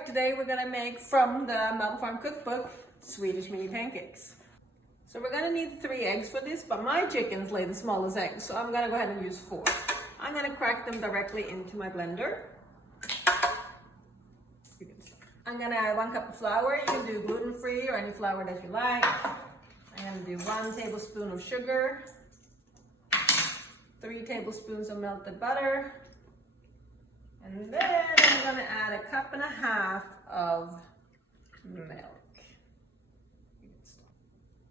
right, today we're gonna make from the Melba Farm cookbook Swedish mini pancakes. So we're gonna need 3 eggs for this, but my chickens lay the smallest eggs, so I'm gonna go ahead and use 4. I'm gonna crack them directly into my blender. I'm gonna add 1 cup of flour. You can do gluten-free or any flour that you like. I'm gonna do 1 tablespoon of sugar, 3 tablespoons of melted butter, and then I'm gonna add 1.5 cups of milk.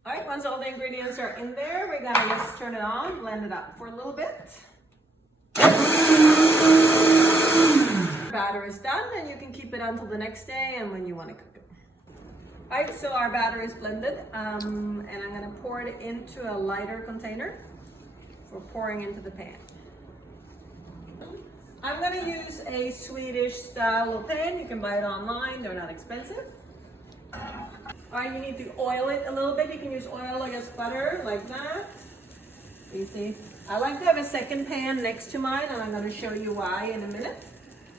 All right, once all the ingredients are in there, we're gonna just turn it on, blend it up for a little bit. Batter is done, and you can keep it until the next day and when you want to cook it. All right, so our batter is blended, and I'm gonna pour it into a lighter container for pouring into the pan. I'm gonna use a Swedish style pan. You can buy it online, they're not expensive. All right, you need to oil it a little bit. You can use oil against butter like that. You see, I like to have a second pan next to mine, and I'm gonna show you why in a minute.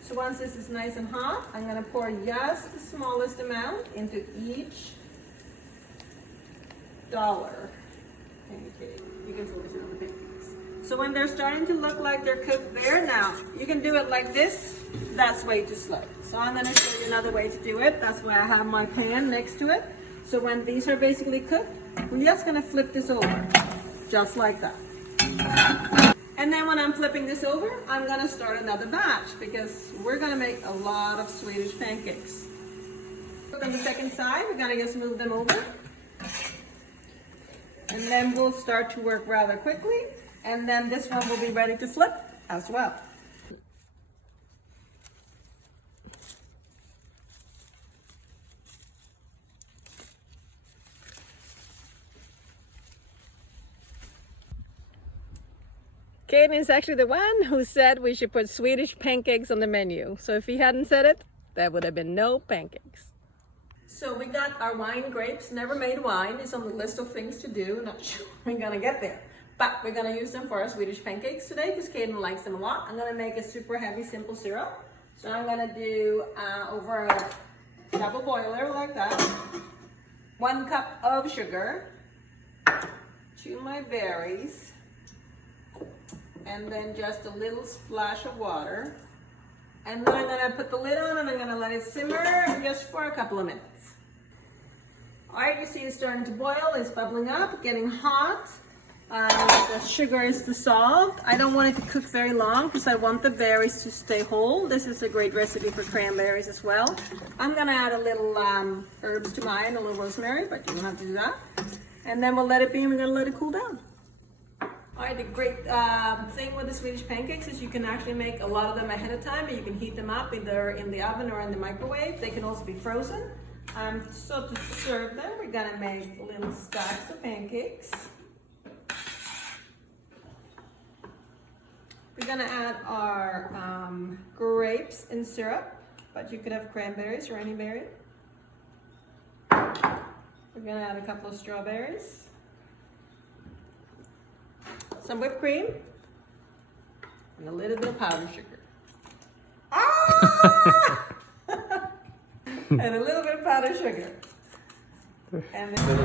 So once this is nice and hot, I'm gonna pour just the smallest amount into each dollar pancake. You can focus on the pancakes. So when they're starting to look like they're cooked there, now you can do it like this. That's way too slow. So I'm gonna show you another way to do it. That's why I have my pan next to it. So when these are basically cooked, we're just gonna flip this over, just like that. And then when I'm flipping this over, I'm gonna start another batch because we're gonna make a lot of Swedish pancakes. On the second side, we're gonna just move them over. And then we'll start to work rather quickly. And then this one will be ready to flip as well. Kaden is actually the one who said we should put Swedish pancakes on the menu. So if he hadn't said it, there would have been no pancakes. So we got our wine grapes. Never made wine. It's on the list of things to do. Not sure we're gonna get there. But we're gonna use them for our Swedish pancakes today because Kaden likes them a lot. I'm gonna make a super heavy, simple syrup. So I'm gonna do over a double boiler like that. 1 cup of sugar, 2 my berries, and then just a little splash of water. And then I'm gonna put the lid on and I'm gonna let it simmer just for a couple of minutes. All right, you see it's starting to boil, it's bubbling up, getting hot. The sugar is dissolved. I don't want it to cook very long because I want the berries to stay whole. This is a great recipe for cranberries as well. I'm gonna add a little herbs to mine, a little rosemary, but you don't have to do that. And then we'll let it be and we're gonna let it cool down. All right, the great thing with the Swedish pancakes is you can actually make a lot of them ahead of time, and you can heat them up either in the oven or in the microwave. They can also be frozen. So to serve them, we're gonna make little stacks of pancakes. We're gonna add our grapes in syrup, but you could have cranberries or any berry. We're gonna add a couple of strawberries, some whipped cream, and a little bit of powdered sugar. Ah! And a little bit of powdered sugar. And then